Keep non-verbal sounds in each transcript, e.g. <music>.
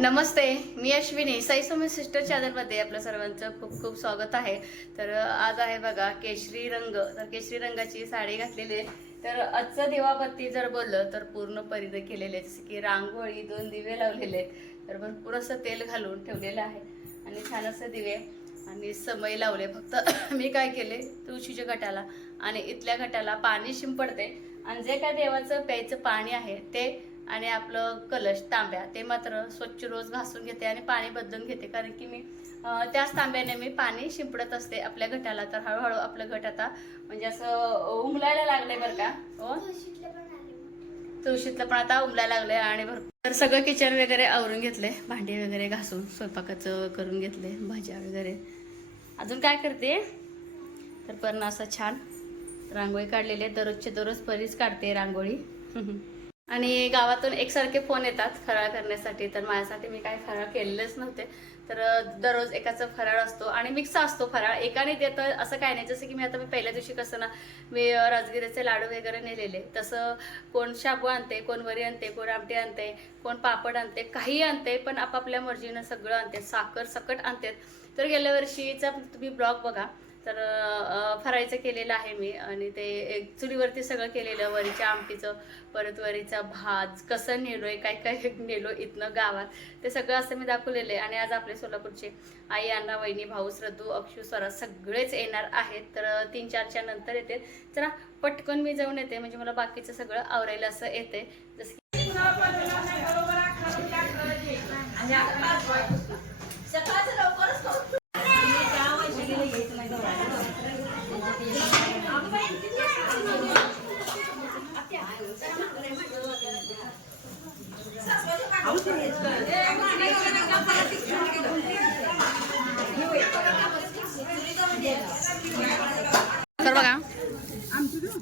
नमस्ते मी अश्विनी. साई सिस्टर चॅनलमध्ये आपल्या सर्वांचं खूप खूप स्वागत आहे. तर आज आहे बघा केशरी रंग. तर केशरी रंगाची साडी घातलेली आहे. तर आजचं दिवाबत्ती जर बोललं तर पूर्ण परिध केलेले आहे जसं की रांगोळी दोन दिवे लावलेले आहेत. तर भरपूर असं तेल घालून ठेवलेलं आहे. आणि छान असं दिवे आणि समय लावले. फक्त <coughs> मी काय केले? तुळशीच्या गटाला आणि इथल्या गटाला पाणी शिंपडते. आणि जे काय देवाचं प्यायचं पाणी आहे ते आणि आपलं कलश तांब्या ते मात्र स्वच्छ रोज घासून घेते आणि पाणी बदलून घेते. कारण की मी त्याच तांब्याने मी पाणी शिंपडत असते आपल्या गटाला तर हळूहळू आपलं गट आता म्हणजे असं उमलायला लागलंय बरं का? हो? तुळशीतलं पण आता उमलायला लागलंय आणि भरपूर तर सगळं किचन वगैरे आवरून घेतले भांडी वगैरे घासून स्वयंपाकाचं करून घेतले भाज्या वगैरे. अजून काय करते? तर पण असं छान रांगोळी काढलेली आहे. दररोजचे दररोज परीच काढते रांगोळी. आणि गावातून एकसारखे फोन येतात फराळ करण्यासाठी तर माझ्यासाठी मी काही फराळ केलेलेच नव्हते. तर दररोज एकाचा फराळ असतो आणि मिक्स असतो फराळ. एकाने देतं असं काय नाही. जसं की मी आता मी पहिल्या दिवशी कसं ना मी राजगिऱ्याचे लाडू वगैरे नेलेले. तसं कोण शाबू आणते कोण वरी आणते कोण आमटी आणते कोण पापड आणते काही आणते पण आपापल्या मर्जीनं सगळं आणते. साखर सकट आणते. तर गेल्या वर्षीचा तुम्ही ब्लॉग बघा. तर फरायचं केलेलं आहे मी आणि ते एक चुलीवरती सगळं केलेलं वरीच्या आमटीचं परत वरीचा भात कसं नेलो आहे काय काय नेलो इथनं गावात ते सगळं असं मी दाखवलेलं आहे. आणि आज आपले सोलापूरचे आई अण्णा वहिनी भाऊ श्रद्धू अक्षू स्वरा सगळेच येणार आहेत. तर तीन चारच्या नंतर येते. जरा पटकन मी जाऊन येते. म्हणजे मला बाकीचं सगळं आवरायला असं येते. जसं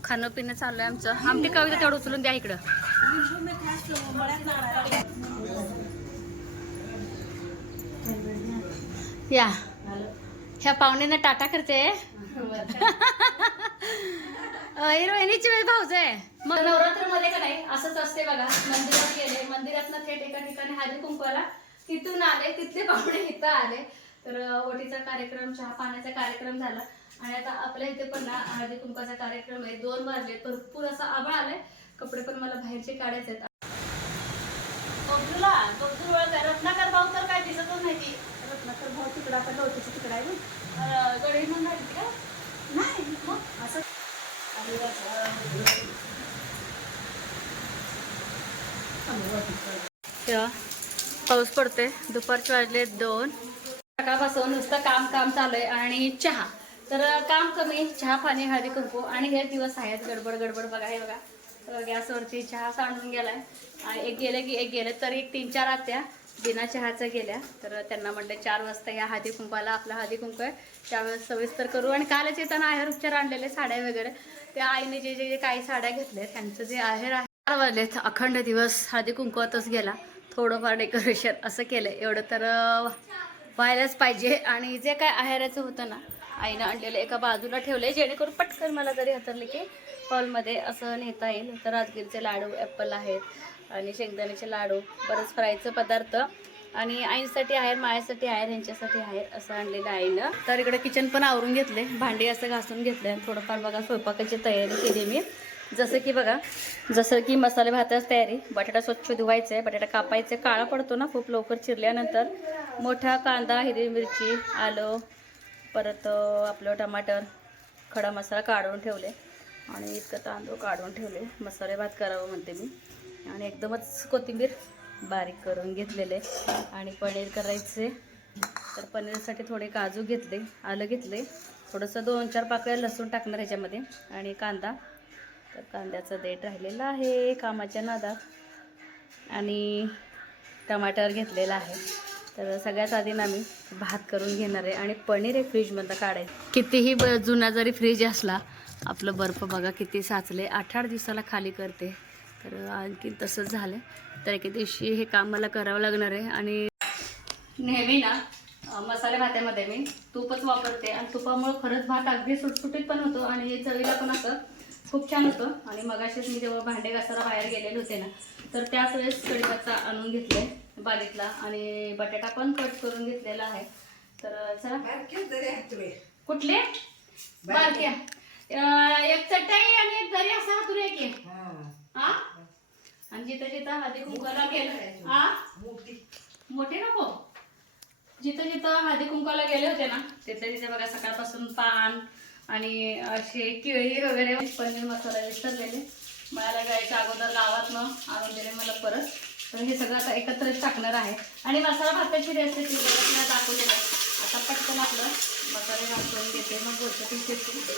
खाणं पिणं चालू आहे आमचं. आमटी कविता तेवढं उचलून द्या इकडं. या. ह्या पाहुण्यांना टाटा करते. हिरोईनीची वेळ भाऊज आहे. मग नवरात्रमध्ये का नाही असंच असते बघा. मंदिरात गेले मंदिरात थेट एका ठिकाणी हळदी कुंकवाला तिथून आले तिथले पाहुणे इथं आले. तर ओटीचा कार्यक्रम चहा पाण्याचा कार्यक्रम झाला. आणि आता आपल्या इथे पण ना हळदी कुंकवाचा कार्यक्रम आहे. दोन वाजले. भरपूर असा आभाळ आलाय. कपडे पण मला बाहेरचे काढायचे आहेत. बबलूला बबलू ओळख रत्नाकर भाऊ तर काय दिसतच नाही ती. रत्नाकर भाऊ तिकडं आपण लोटीचं तिकडं आहे ना? म्हणून आहे का नाही. मग असं तेव्हा पाऊस पडतोय. दुपारचे वाजले दोन. सकाळपासून नुसतं काम काम चालू आहे. आणि चहा. तर काम कमी चहा पाणी हळदी कुंकू आणि हे दिवस आहेत. गडबड गडबड बघा हे बघा. तर गॅसवरती चहा सांडून गेलाय. आणि एक गेलं की एक गेलं तर एक तीन चार आत्या बिना चहाचं गेल्या. तर त्यांना म्हटलं चार वाजता या हळदी कुंकवाला. आपला हळदी कुंकू आहे. त्यावेळेस सविस्तर करू. आणि कालच येताना आहेर उपचार आणलेले साड्या वगैरे. त्या आईने जे जे जे काही साड्या घेतल्या त्यांचं जे आहेर आहे चार वाजलेत. अखंड दिवस हळदी कुंकवातच गेला. थोडंफार डेकोरेशन असं केलं एवढं तर व्हायलाच पाहिजे. आणि जे काय आहेराचं होतं ना आईनं आणलेलं एका बाजूला ठेवलंय जेणेकरून पटकन मला जरी हातरले की हॉलमध्ये असं नेता येईल. तर राजगिरीचे लाडू ॲपल आहेत आणि शेंगदाण्याचे लाडू बरंच फ्रायचं पदार्थ. आणि आईंसाठी आहेर मायासाठी आहेर यांच्यासाठी आहेर असं आणलेलं आईनं. तर इकडे किचन पण आवरून घेतले भांडी असं घासून घेतले आणि थोडंफार बघा स्वयंपाकाची तयारी केली मी. जसं की बघा जसं की मसाले भाताची तयारी. बटाटा स्वच्छ धुवायचा आहे बटाटा कापायचे काळा पडतो ना खूप लवकर चिरल्यानंतर. मोठा कांदा हिरवी मिरची आलं परत आपलं टमाटर खडा मसाला काढून ठेवले आणि इतकं तांदूळ काढून ठेवले. मसाले भात करावं म्हणते मी. आणि एकदमच कोथिंबीर बारीक करून घेतलेले. आणि पनीर करायचे. तर पनीरसाठी थोडे काजू घेतले आलं घेतले. थोडंसं दोन चार पाकळ्या लसूण टाकणार ह्याच्यामध्ये आणि कांदा. तर कांद्याचं देठ राहिलेलं आहे कामाच्या नादात. आणि टमाटर घेतलेला आहे. तर सगळ्यात आधी ना मी भात करून घेणार आहे आणि पनीर हे फ्रीजमधनं काढायचं. कितीही ब जुना जरी फ्रीज असला आपलं बर्फ बघा किती साचले. आठ आठ दिवसाला खाली करते. तर आणखी तसंच झालं तर एके दिवशी हे काम मला करावं लागणार आहे आणि नेहमी ना मसाले भातामध्ये मी तूपच वापरते. आणि तुपामुळे खरंच भात अगदी सुटसुटीत पण होतो आणि हे चवीला पण असं खूप छान होतं. आणि मगाशीच मी जेव्हा भांडे घासायला बाहेर गेलेले होते ना तर त्याच वेळेस कडीपत्ता आणून घेतले बारीकला आणि बटाटा पण कट करून घेतलेला आहे. तर चला. कुठले? बारक्या. एक चटाई आणि एक दरी असा हातून एक. हा. आणि जिथं जिथं हळदी कुंकवाला गेलं हा मोठे. नको. जिथं जिथं हळदी कुंकवाला गेले होते ना तिथं तिथे बघा सकाळपासून पान आणि असे केळी वगैरे पनीर मसाला विसरलेले मला जायच्या अगोदर गावात आणून दिले मला परत. तर हे सगळं आता एकत्रच टाकणार आहे. आणि मसाला भाताची रेसिपी बघत नाही दाखवलेली आहे आता पटकन आपलं मसाले भात घेते मग बोलतो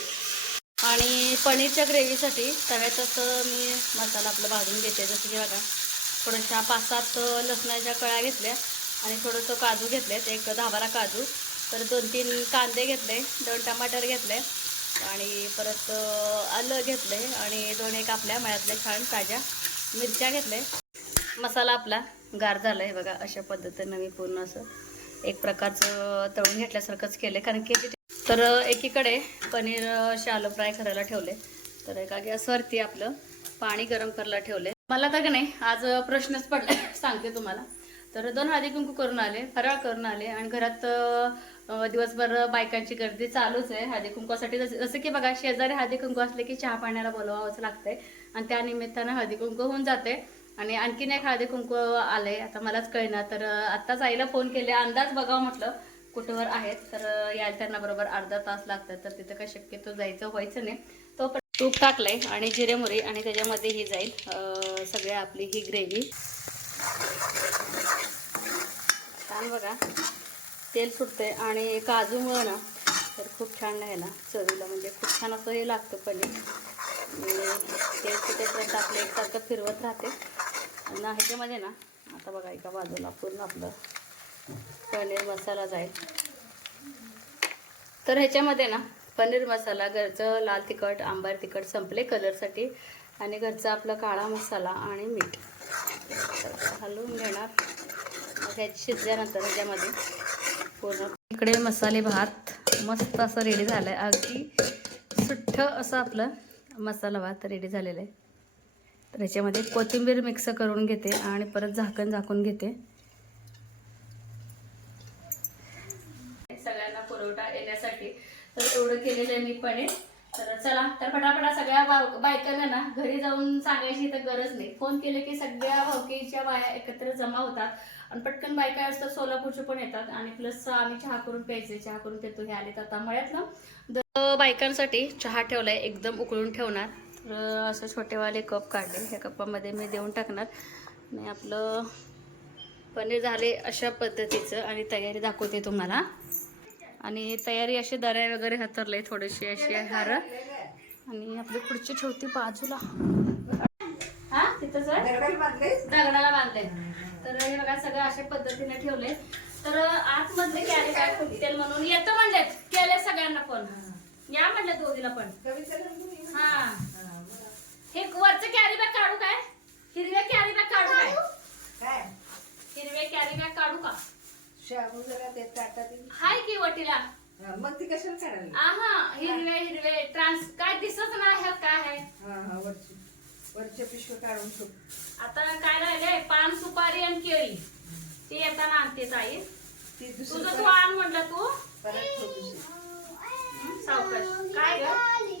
आणि पनीरच्या ग्रेव्हीसाठी तव्यात असं मी मसाला आपलं भाजून घेते. जसं की बघा थोड्याशा पाच सात लसणाच्या कळ्या घेतल्या आणि थोडंसं काजू घेतलेत एक दहा बारा काजू. तर दोन तीन कांदे घेतले दोन टमाटर घेतले आणि परत आलं घेतले आणि दोन एक आपल्या मळ्यातल्या छान ताज्या मिरच्या घेतल्या. मसाला आपला गार झाला आहे बघा अशा पद्धतीनं मी पूर्ण असं एक प्रकारचं तळून घेतल्यासारखंच केलं आहे कारण की तर एकीकडे पनीर शालो फ्राय करायला ठेवले. तर एका गॅसवरती आपलं पाणी गरम करायला ठेवले. मला तर नाही आज प्रश्नच पडला सांगते तुम्हाला. तर दोन हळदी कुंकू करून आले फराळ करून आले आणि घरात दिवसभर बायकांची गर्दी चालूच आहे. हळदी कुंकवासाठी जसं जसं की बघा शेजारी हळदी कुंकू असले की चहा पाण्याला बोलवावंच लागतंय. आणि त्या निमित्तानं हळदी कुंकू होऊन जाते. आणि आणखीन एक हळदी कुंकू आलंय. आता मलाच कळणार तर आत्ताच आईला फोन केले. अंदाज बघावं म्हटलं. कुठवर आहेत? तर यायला त्यांना बरोबर अर्धा तास लागतात. तर तिथं काय शक्यतो जायचं व्हायचं नाही. तो पण तूप टाकलंय आणि जिरे मोरी आणि त्याच्यामध्ये ही जाईल. सगळ्या आपली ही ग्रेव्ही. छान बघा. तेल सुटते आणि काजूमुळं ना तर खूप छान राहिला चवीला. म्हणजे खूप छान असं हे लागतं पनीर. आणि तेल सुटेपर्यंत आपलं एकसारखं फिरवत राहते. आणि ह्याच्यामध्ये ना आता बघा एका बाजूला पूर्ण आपलं पनीर मसाला जाईल. तर ह्याच्यामध्ये ना पनीर मसाला घरचं लाल तिखट आंबार तिखट संपले कलरसाठी. आणि घरचा आपला काळा मसाला आणि मीठ. घालून हलवून घेणार ह्याची शिजल्यानंतर ह्याच्यामध्ये पूर्ण इकडे मसाले भात मस्त असं रेडी झालं आहे अगदी सुठ्ठ असं आपलं मसाला भात रेडी झालेलं आहे. तर ह्याच्यामध्ये कोथिंबीर मिक्स करून घेते आणि परत झाकण झाकून घेते. सगळ्यांना पुरवठा येण्यासाठी तर एवढं केलेलं आहे मी पनीर. तर चला तर फटाफटा सगळ्या बायकांना ना घरी जाऊन सांगायची तर गरज नाही. फोन केले की सगळ्या भावकीच्या बाया एकत्र जमा होतात. आणि पटकन बायका असतात सोलापूरचे पण येतात. आणि प्लस आम्ही चहा करून प्यायचे चहा करून पितो हे आले तर आता मळ्यात ना बायकांसाठी चहा ठेवलाय एकदम उकळून ठेवणार. तर असं छोटेवाले कप काढले. ह्या कपामध्ये मी देऊन टाकणार. आणि आपलं पनीर झाले अशा पद्धतीचं. आणि तयारी दाखवते तुम्हाला. आणि तयारी अशी दऱ्या वगैरे हातरले थोडेसे अशी हार. आणि आपली पुढची ठेवती बाजूला. हा तिथंच आहे? दगडाला बांधले तर हे बघा सगळं अशा पद्धतीने ठेवले तर आतमधले कॅरी काय फुटतील म्हणून. येतं म्हणलेत. केले सगळ्यांना पण. या म्हणलं दोघीला पण. हा. हे वरचं कॅरी बॅग काढू काय? हिरव्या कॅरी बॅग काढू काय? हिरवे कॅरी बॅग काढू का? हाय की वटीला. मग ती कशाला काढायला आहा हिरवे हिरवे. ट्रान्स काय दिसत नाही ह्यात काय आहे? हा हा वरची. वरचे पिशवे काढून ठेव. आता काय राहिलंय? पान सुपारी आणि केळी. ते येताना आणते ताई. ती तुझं दुसरी तू आण म्हटलं तू. परत ठेव दुसरी. हं, सावकाश. काय ग?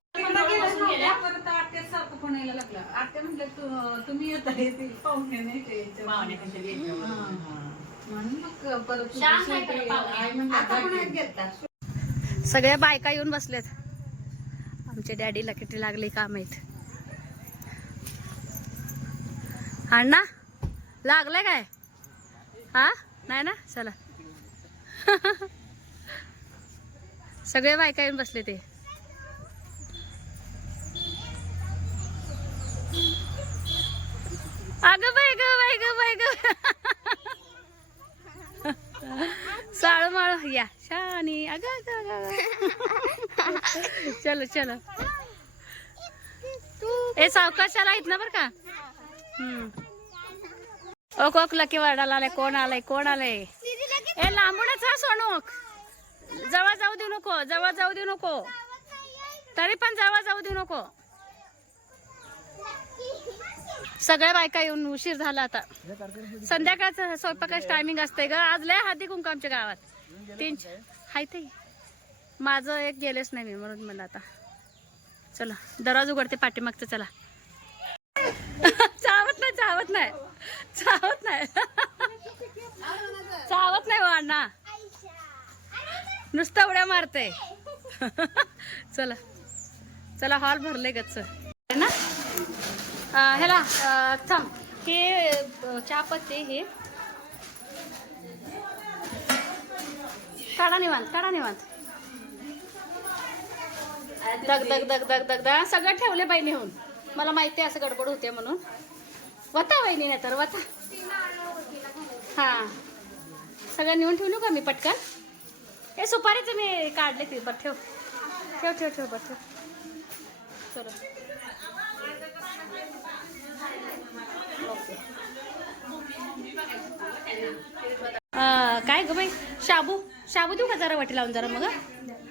बसून गेल्या. परत आत्या सारखं म्हणायला लागला. आत्या म्हटलं तू तुम्ही येत आहे ते पाहुणे नाही ते यायचे. हा. म्हणून मग परत शांत आहे खरं पाहुणे. आई म्हणलं, आता "जा कोणाला की." घेता? सगळ्या बायका येऊन बसल्यात आमच्या डॅडीला किती लागले का माहीत अण्णा लागलंय काय? हा? नाही ना? चला. <laughs> सगळे बायका येऊन बसले ते. अगं बाय ग बाय ग बाय ग या शानी. अग चलो चलो. ए सावकाशाला आहेत ना बर का? हम्म. ओ कोक लकी वाडाला आलाय. कोण आलाय कोण आलाय? ए लांबूनच हा सोनोक. जवळ जाऊ देऊ नको जवळ जाऊ देऊ नको. तरी पण जवळ जाऊ देऊ नको. सगळ्या बायका येऊन उशीर झाला आता. संध्याकाळचं स्वयंपाकाच टायमिंग असते ग. आज लय हाती कुंक आमच्या गावात. तीन हाय ते माझं एक गेलेच नाही मी म्हणून मला आता. चला दरवाज उघडते पाठीमागचं चला. चावत नाही चावत नाही. चावत नाही. चावत नाही हो अण्णा. नुसतं उड्या मारते. चला. चला हॉल भरले गच्च. ना? ह्याला थांब. हे चहापत्ती हे. काढा निवांत काढा निवांत. दग दग दग दग दग दग सगळं ठेवले बाई नेऊन मला माहिती आहे असं गडबड होते म्हणून. वता वहिनी नाही तर वता. हा. सगळं नेऊन ठेवू का मी पटकन? हे सुपारीचं मी काढले ती बरं ठेव. ठेव ठेव ठेव बरं ठेव. चलो. काय ग बाई? शाबू? शाबू देऊ का जरा वाटी लावून जरा मग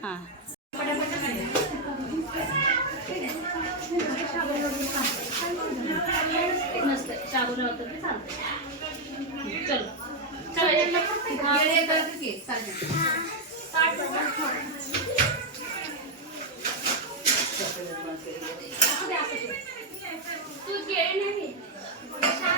हां? नसतं शाबू लावतो की चालतं चलो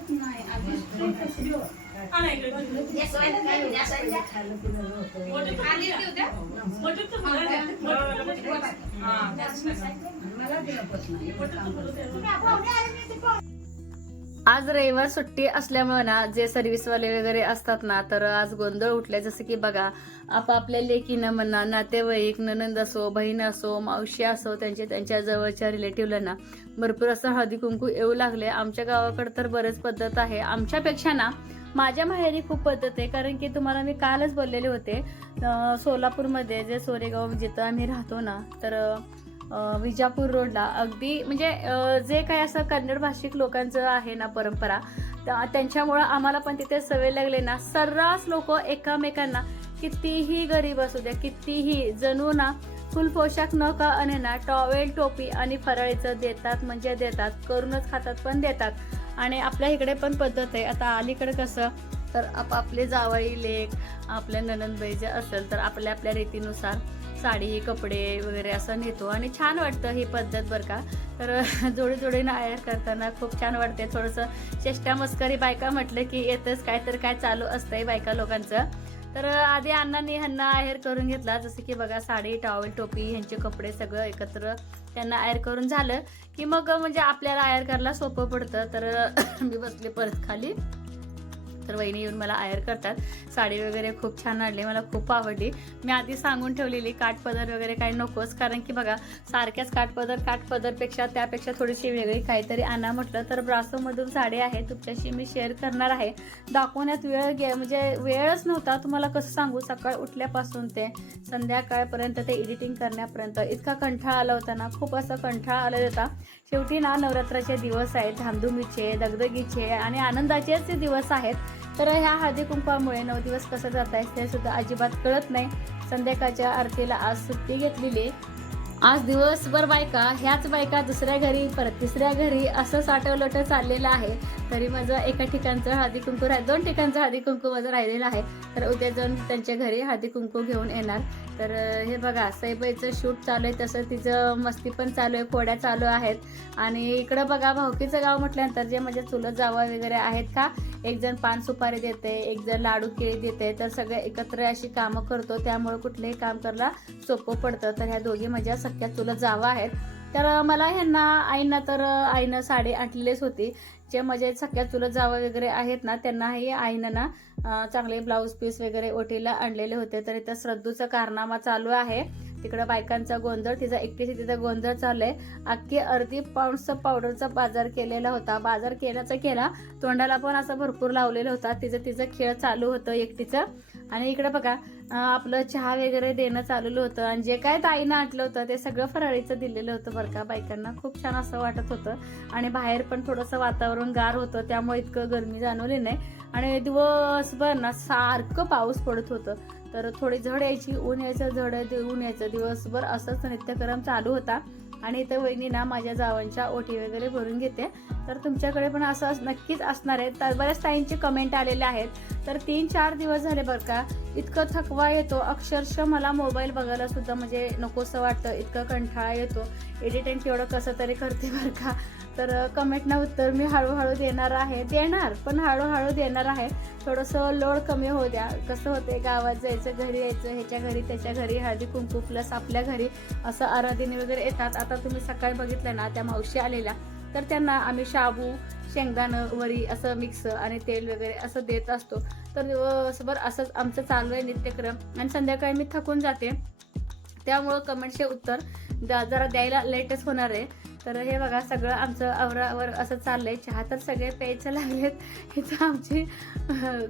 तू गेली नाही आज रविवार सुट्टी असल्यामुळे ना जे सर्व्हिसवाले वगैरे असतात ना तर आज गोंधळ उठले जसं की बघा आपापल्या लेकीनं म्हणा नातेवाईक ननंद असो बहीण असो मावशी असो त्यांच्या त्यांच्या जवळच्या रिलेटिव्हला ना भरपूर असं हळदी कुंकू येऊ लागले आमच्या गावाकडे तर बरेच पद्धत आहे. आमच्यापेक्षा ना माझ्या माहेरी खूप पद्धत आहे कारण की तुम्हाला मी कालच बोललेले होते सोलापूरमध्ये जे सोरेगाव जिथं आम्ही राहतो ना तर विजापूर रोडला अगदी म्हणजे जे काही असं कन्नड भाषिक लोकांचं आहे ना परंपरा त्यांच्यामुळं आम्हाला पण तिथे सवय लागले ना सर्रास लोक एकामेकांना कितीही गरीब असू द्या कितीही जणू ना फुल पोशाख न का अने ना टॉवेल टोपी आणि फराळीचं देतात म्हणजे देतात करूनच खातात पण देतात. आणि आपल्या इकडे पण पद्धत आहे. आता अलीकडे कसं तर आपापले जावळी लेख आपल्या ननंदबाई जे असेल तर आपल्या आपल्या रीतीनुसार साडी कपडे वगैरे असं नेतो. आणि छान वाटतं ही पद्धत बरं का. तर जोडी जोडीनं आयर करताना खूप छान वाटते थोडंसं चेष्टा मस्करी बायका म्हटलं की येतच काय तर काय चालू असतंय बायका लोकांचं. तर आधी अण्णांनी ह्यांना आहेर करून घेतला. जसं की बघा साडी टॉवेल टोपी ह्यांचे कपडे सगळं एकत्र त्यांना आयर करून झालं की मग म्हणजे आपल्याला आयर करायला सोपं पडतं. तर <coughs> मी बसले परत खाली. तर वहिनी येऊन मला आयर करतात. साडी वगैरे खूप छान आणली मला खूप आवडली. मी आधी सांगून ठेवलेली काठपदर वगैरे काही नकोच कारण की बघा सारख्याच काठपदर काठपदरपेक्षा त्यापेक्षा थोडीशी वेगळी काहीतरी आणा म्हटलं तर ब्रासोमधून साडी आहे तुमच्याशी मी शेअर करणार आहे. दाखवण्यात वेळ गे म्हणजे वेळच नव्हता तुम्हाला कसं सांगू सकाळ उठल्यापासून ते संध्याकाळपर्यंत ते एडिटिंग करण्यापर्यंत. इतका कंठाळा आला होता ना खूप असा कंठाळा आला होता. शेवटी ना नवरात्राचे दिवस आहेत धामधुमीचे दगदगीचे आणि आनंदाचेच ते दिवस आहेत. तर ह्या हळदी कुंकवामुळे नऊ दिवस कसं जात आहे ते सुद्धा अजिबात कळत नाही. संध्याकाळच्या आरतीला आज सुट्टी घेतलेली आज दिवसभर बायका ह्याच बायका दुसऱ्या घरी परत तिसऱ्या घरी असं साठवलट चाललेलं आहे. तरी माझं एका ठिकाणचं हळदी कुंकू राह दोन ठिकाणचं हळदी कुंकू माझं राहिलेलं आहे. तर उद्या जाऊन त्यांच्या घरी हळदी कुंकू घेऊन येणार. तर हे बघा सैबाईचं शूट चालू आहे तसं तिचं मस्ती पण चालू आहे कोड्या चालू आहेत. आणि इकडं बघा भाऊकीचं गाव म्हटल्यानंतर जे माझ्या चुलत जावा वगैरे आहेत का एक जण पान सुपारी देते एक जण लाडू केळी देते तर सगळे एकत्र अशी कामं करतो. त्यामुळे कुठलंही काम करायला सोपं पडतं. तर ह्या दोघी माझ्या सख्या तुला जावा आहेत. तर मला ह्यांना आईंना तर आईनं साडी आणलेलीच होती. जे माझे सख्या चुलत जावं वगैरे आहेत ना त्यांनाही आईनं ना चांगले ब्लाऊज पीस वगैरे ओटीला आणलेले होते. तर इथं श्रद्धूचा कारनामा चालू आहे. तिकडं बायकांचा गोंधळ तिचा एकटीची तिथं गोंधळ चालू आहे अख्खी अर्धी पाऊंडचा पावडरचा बाजार केलेला होता. बाजार केल्याचा केला. तोंडाला पण असं भरपूर लावलेला होता. तिचं तिचं खेळ चालू होतं एकटीचं. आणि इकडे बघा आपलं चहा वगैरे देणं चाललेलं होतं आणि जे काय ताईनं आटलं होतं ते सगळं फराळीचं दिलेलं होतं बरं का बायकांना. खूप छान असं वाटत होतं. आणि बाहेर पण थोडंसं वातावरण गार होतं त्यामुळे इतकं गरमी जाणवली नाही. आणि दिवसभर ना सारखं पाऊस पडत होतं. तर थोडी झड यायची ऊन यायचं झड ऊन यायचं. दिवसभर असंच नित्यक्रम चालू होता. आणि इथं वहिनी ना माझ्या जावांच्या ओटी वगैरे भरून घेते. तर तुमच्याकडे पण असं नक्कीच असणार आहे. तर बऱ्याच ताईंचे कमेंट आलेले आहेत. तर तीन चार दिवस झाले बरं का इतकं थकवा येतो. अक्षरशः मला मोबाईल बघायला सुद्धा म्हणजे नकोसं वाटतं. इतकं कंठाळा येतो. एडिटिंग एवढं कसं तरी करते बरं का. तर कमेंटना उत्तर मी हळूहळू देणार आहे. देणार पण हळूहळू देणार आहे. थोडंसं लोड कमी होऊ द्या. कसं होते गावात जायचं घरी यायचं ह्याच्या घरी त्याच्या घरी हळदी कुंकू प्लस आपल्या घरी असं आराधीने वगैरे येतात. आता तुम्ही सकाळी बघितलं ना त्या मावशी आलेल्या. तर त्यांना आम्ही शाबू शेंगदाणं वरी असं मिक्स आणि तेल वगैरे असं देत असतो. तर दिवसभर असंच आमचं चालू आहे नित्यक्रम. आणि संध्याकाळी मी थकून जाते. त्यामुळं कमेंटचे उत्तर जरा द्यायला लेटच होणार आहे. तर हे बघा सगळं आमचं आवरावर असं चाललंय. चहा तर सगळे प्यायचं लागलेत. इथं आमची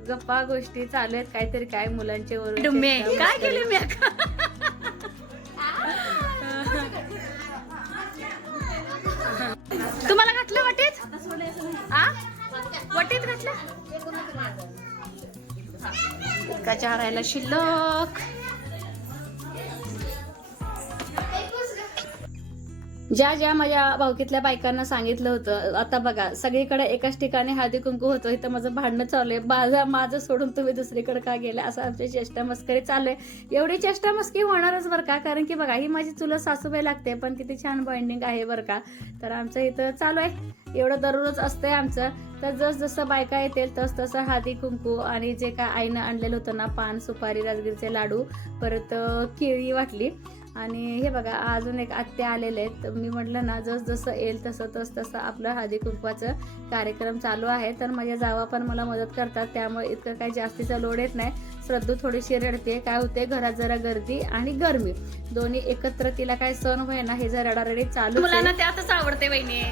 गप्पा गोष्टी चालू आहेत. काहीतरी काय मुलांचे वरून काय केले मी तुम्हाला घातलं वाटेत? आ? वाटेत घातलं? का चहा राहिला शिल्लक. ज्या ज्या माझ्या भावकीतल्या बायकांना सांगितलं होतं आता बघा सगळीकडे एकाच ठिकाणी हळदी कुंकू होतं इथं माझं भांडणं चालू आहे माझं माझं सोडून तुम्ही दुसरीकडे का गेले? असं आमची चेष्टा मस्करी चालू आहे. एवढी चेष्टा मस्करी होणारच बरं का? कारण की बघा ही माझी चुलत सासूबाई लागते पण किती छान बॉइंडिंग आहे बरं का? तर आमचं इथं चालू आहे. एवढं दररोज असतंय आमचं. तर जस जसं बायका येतील तस तसं हळदी कुंकू आणि जे काय आईनं आणलेलं होतं ना पान सुपारी राजगिरीचे लाडू परत केळी वाटली. आणि हे बघा अजून एक आत्या आलेले आहेत. मी म्हटलं ना जस जसं येईल तसं तस तसं आपलं हळदी कुंकवाचं कार्यक्रम चालू आहे. तर माझ्या जावा पण मला मदत करतात त्यामुळे इतकं काही जास्तीचा लोड येत नाही. श्रद्धू थोडीशी रडते काय होते घरात जरा गर्दी आणि गरमी. दोन्ही एकत्र तिला काय सण होय ना हे जर रडारडी चालू मुलांना त्यातच आवडते बहिणी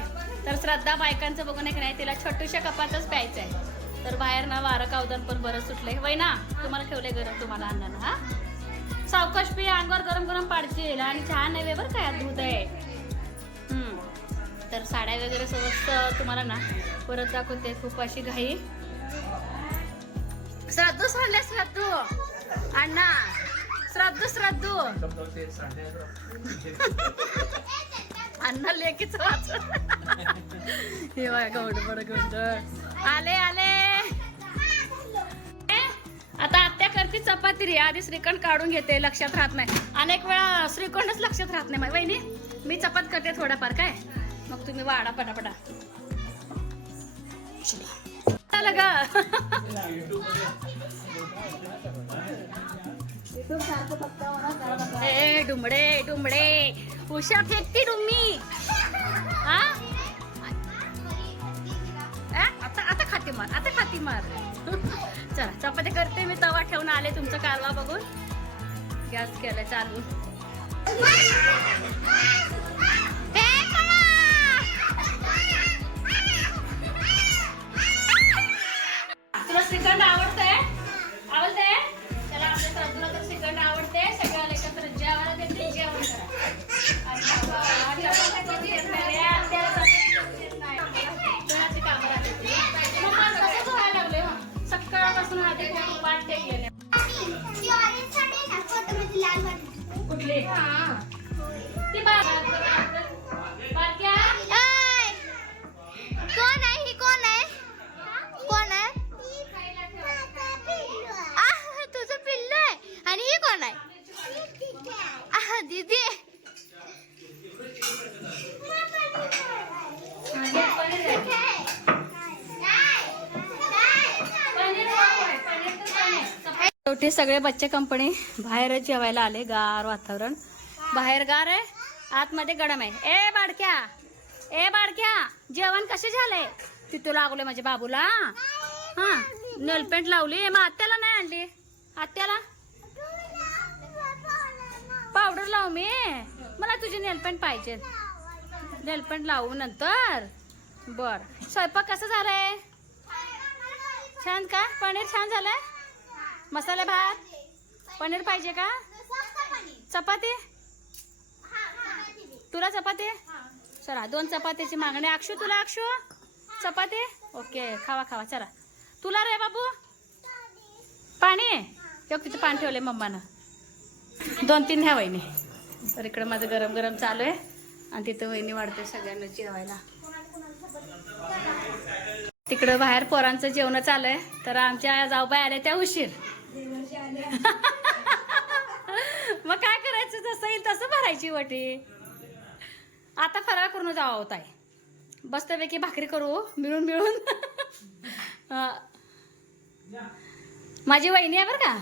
तर श्रद्धा बायकांचं बघून एक नाही तिला छोटूशा कपातच प्यायचं आहे तर बाहेर ना वारं कावदान पण बरं सुटलंय. वैना तुम्हाला ठेवलंय गरम तुम्हाला अण्णानं हा? सावकाश पी अंगावर गरम गरम पाडशील आणि चहा नव्हे बरं काय दूध आहे. तर साड्या वगैरे सोबत तुम्हाला ना परत दाखवते. खूप अशी घाई. श्राद्धू सोडले श्राद्धू. अण्णा श्राद्धू श्राद्धू. अण्णा लेकीच वाच हे बघा गौडबड गौड आले आले. आता करते चपाती रे. आधी श्रीखंड काढून घेते लक्षात राहत नाही. अनेक वेळा श्रीखंडच लक्षात राहत नाही. वहिनी मी चपात करते थोडाफार काय? मग तुम्ही वाडा पटापटा. चला ग. ए डुमडे डुमडे उषा फेकती डुम्मी मार आता खाती मार चला चपाती करते मी तवा ठेवून आले तुमचं कालवा बघून. गॅस केलाय चालू. कुठली ती बा- बारक्या? हे सगळे बच्चे कंपनी बाहेरच जेवायला आले गार वातावरण. बाहेर गार आहे आतमध्ये गरम आहे. ए बाडक्या. ए बाडक्या जेवण कसे झाले? तिथं लागले माझ्या बाबूला. हा नेलपेंट लावली. मग आत्याला नाही आणली? आत्याला? पावडर लावू मी. मला तुझी नेलपेंट पाहिजे. नेलपेंट लावू नंतर. बर. स्वयंपाक कसा झालंय? छान का? पनीर छान झालंय? मसाले भात? पनीर पाहिजे का? चपाती? तुला चपाती? चला दोन चपातीची मागणी. अक्षू तुला अक्षू? चपाती? ओके खावा खावा. चला. तुला रे बाबू? पाणी? एक तिथे पाणी ठेवले मम्मानं. दोन तीन ह्या वहिनी. तर इकडं माझं गरम गरम चालू आहे. आणि तिथं वहिनी वाढते सगळ्यांना जेवायला. तिकडं बाहेर पोरांचं जेवण चालू आहे. तर आमच्या जाऊबाई आल्या त्या उशीर. मग काय करायचं? जसं येईल तसं भरायची वटी. आता फराळ करून जावा होत आहे बसल्यापैकी भाकरी करू मिळून मिळून. <laughs> माझी वहिनी आहे बरं का?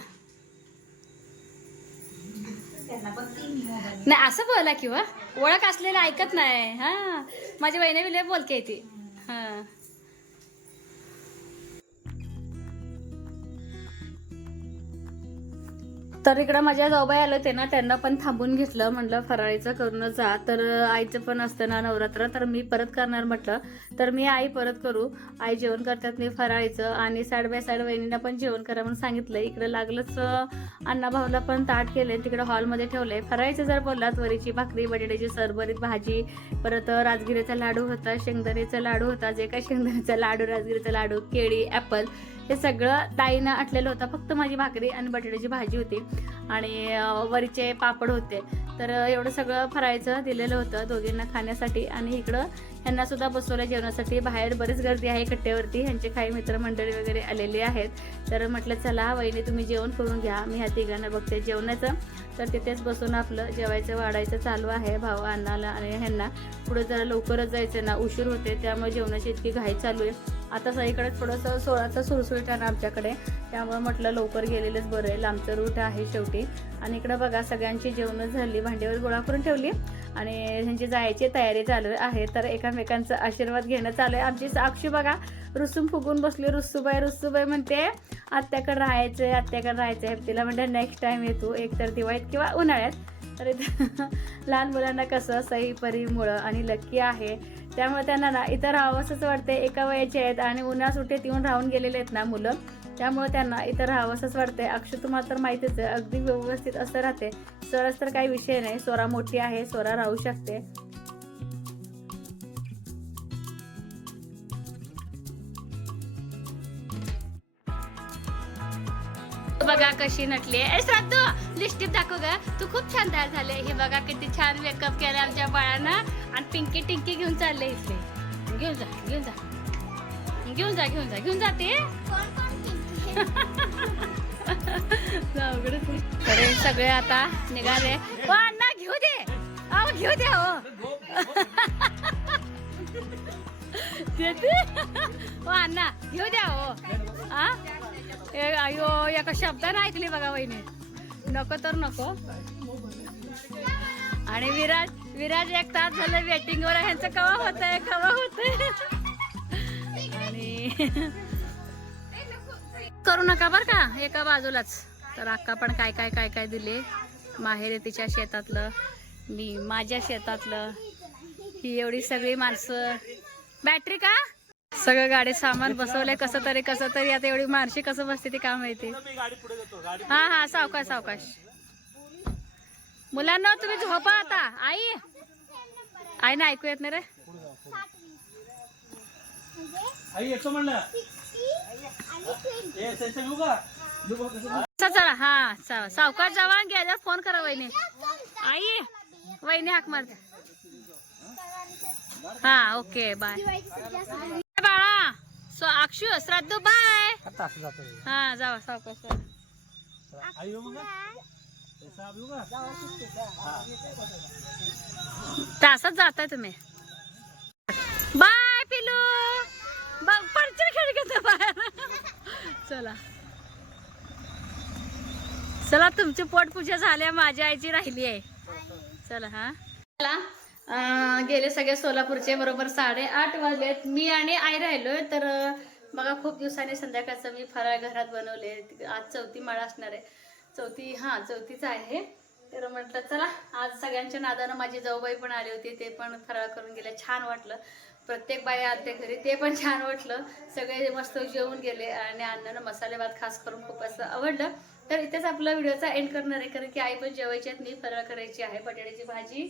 नाही असं बोला किंवा ओळख असलेलं ऐकत नाही. हा. माझी वहिनी विले बोलते ती. हा. तर इकडं माझ्या जाऊबाई आले होते ना त्यांना पण थांबून घेतलं म्हटलं फराळीचं करून जा. तर आईचं पण असतं ना नवरात्र तर मी परत करणार म्हटलं. तर मी आई परत करू. आई जेवण करतात मी फराळीचं आणि साईड बाय साईड वहिनीला पण जेवण करा म्हणून सांगितलं. इकडे लागलंच अण्णा भाऊला पण ताट केले तिकडे हॉलमध्ये ठेवले फराळीचं जर बोललात वरीची भाकरी बटाट्याची सरभरीत भाजी परत राजगिरीचा लाडू होता शेंगदाण्याचा लाडू होता जे काय शेंगदाण्याचा लाडू राजगिरीचा लाडू केळी ॲपल हे सगळं ताईनं आटलेलं होतं. फक्त माझी भाकरी आणि बटाट्याची भाजी होती. आणि वरीचे पापड होते. तर एवढं सगळं फरायचं दिलेलं होतं दोघींना खाण्यासाठी. आणि इकडं ह्यांना सुद्धा बसवलं जेवणासाठी. बाहेर बरीच गर्दी आहे कट्ट्यावरती ह्यांचे काही मित्रमंडळी वगैरे आलेले आहेत. तर म्हटलं चला वहिनी तुम्ही जेवण करून घ्या. मी ह्या तिघांना बघते जेवणाचं. तर तिथेच बसून आपलं जेवायचं वाढायचं चालू आहे. भाऊ अण्णाला आणि ह्यांना. पुढे जरा लवकरच जायचं ना. उशीर होते त्यामुळे जेवणाची इतकी घाई चालू आहे. आता सगळीकडे थोडंसं सोळाचं सुरसुळीट आहे ना आमच्याकडे. त्यामुळे म्हटलं लवकर गेलेलंच बरं आहे. लांबचं रूट आहे शेवटी. आणि इकडं बघा सगळ्यांची जेवणं झाली. भांड्यावर गोळा करून ठेवली. आणि ह्यांची जायची तयारी चालू आहे. तर एकमेकांचा आशीर्वाद घेणं चालू आहे. आमची साक्षी बघा रुसून फुगून बसली. रुसूबाई रुसूबाई म्हणते आत्याकडे राहायचं आहे आत्याकडे राहायचं आहे तिला म्हणते नेक्स्ट टाईम येतो एक तर दिवाळीत किंवा उन्हाळ्यात. तर इथं <laughs> लहान मुलांना कसं सई परी मुळं आणि लक्की आहे. त्यामुळे त्यांना ना इथं राहावंसंच वाटते एका वयाचे आहेत आणि उन्हा सुट्टीत येऊन राहून गेलेले आहेत ना मुलं. त्यामुळे त्यांना इथं राहावंसंच वाटते अक्षय तुम्हाला तर माहितीच आहे अगदी व्यवस्थित असं राहते. स्वराच तर काही विषय नाही. स्वरा मोठी आहे स्वरा राहू शकते. बघा कशी नटली आहे. श्राद्धू लिस्टिप दाखव ग. तू खूप छान तयार झाले हे बघा किती छान मेकअप केला आमच्या बाळानं. आणि पिंकी टिंकी घेऊन चालले इथले. घेऊन जा घेऊन जा. घेऊन जा घेऊन जा. घेऊन जाते. सगळे आता निघाले. ओ अण्णा घेऊ दे. अहो घेऊ दे हो. देते. ओ अण्णा घेऊ द्या हो. आ? ए, अयो एका शब्दानं ऐकली बघा वहिनी. नको तर नको. आणि विराज विराज एक तास झालं वेटिंग वर आहे. ह्यांचं कवा होत आहे कवा होत आणि करू नका बर का एका बाजूलाच. तर अक्का पण काय काय काय काय दिले? माहेर तिच्या शेतातलं. मी माझ्या शेतातलं. ही एवढी सगळी माणसं. बॅटरी का? सगळं गाडी सामान बसवलंय कसं तरी कसं तरी. आता एवढी माणशी कसं बसते ती काम माहिती? हा हा सावकाश सावकाश. मुलांना तुम्ही झोपा आता. आई? आई ना ऐकू येत नाही रे. आई चला. हा चला. सावकार जावा आणि घ्या फोन करा वहिनी. आई वहिनी हाक मार हा ओके बाय. बाळा सो अक्षू श्राद्ध बाय. हा जावा सावकार तासात जाताय तुम्ही. बाय पिलू बघ पडचिल खिडकीत बाहेर. चला. चला तुमची पोटपूजा झाल्या माझ्या आईची राहिली आहे. चला हा. चला गेले सगळे सोलापूरचे बरोबर साडेआठ वाजलेत. मी आणि आई राहिलोय तर बघा खूप दिवसांनी संध्याकाळचं मी फराळ घरात बनवले. आज चौथी माळ असणार आहे. चौथी हां चौथीच आहे. तर म्हटलं चला आज सगळ्यांच्या नादानं माझी जाऊबाई पण आली होती ते पण फराळ करून गेले. छान वाटलं. प्रत्येक बाया आलते घरी ते पण छान वाटलं. सगळे मस्त जेवून गेले आणि अण्णानं मसाले भात खास करून खूप असं आवडलं. तर इथेच आपला व्हिडिओचा एंड करणार आहे कारण की आई पण जेवायची आहेत मी फराळ करायची आहे बटाट्याची भाजी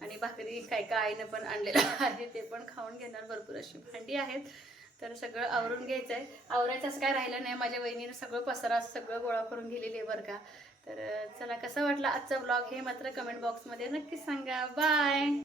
आणि भाकरी काय काय आईनं पण आणलेलं <laughs> आहे ते पण खाऊन घेणार. भरपूर अशी भांडी आहेत. तर सगळं आवरून घ्यायचं आहे आवरायचं असं काय राहिलं नाही. माझ्या वहिनीनं सगळं पसरा सगळं गोळा करून गेलेली आहे बरं का. तर चला कसं वाटलं आजचा ब्लॉग हे मात्र कमेंट बॉक्समध्ये नक्की सांगा. बाय